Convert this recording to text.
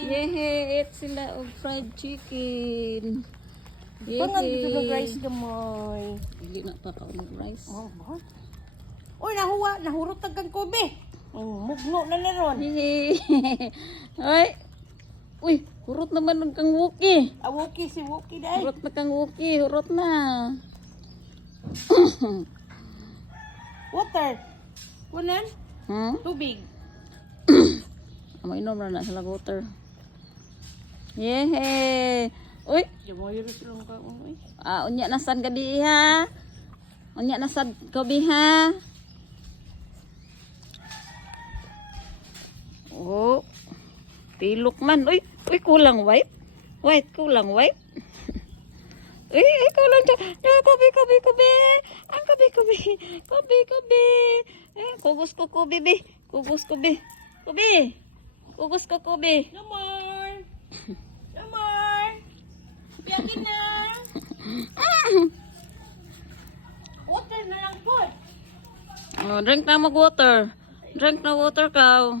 Yehe, eat sila og fried chicken. Bangan dito ng rice gamay. Hindi na pa ka rice. Oh, ba? Uy, nahurot tagang kobe. Mugno na na ron. Yehe. Ay. Uy, hurot naman ng kang wuki. Awoki si Woki dai. Hurot na kang wuki, hurot na. Water. Kunan? Tubig. Mainom na sa water. Yehe. Uy, Jamoy rin lang ka uy. unya na sad gabi ha. Unya na sad gabi ha. Oh. Tilok man. Uy, kulang white. White, kulang white. Uy, kulang to. No, kobe. Ang kobe. Kobe. Kugos ko kobe, be. Kugos ko, be. Kobe. Kugos ko kobe. No more. No more. Biyakin na. Water na lang po. Oh, drink na mag water. Drink na water ka.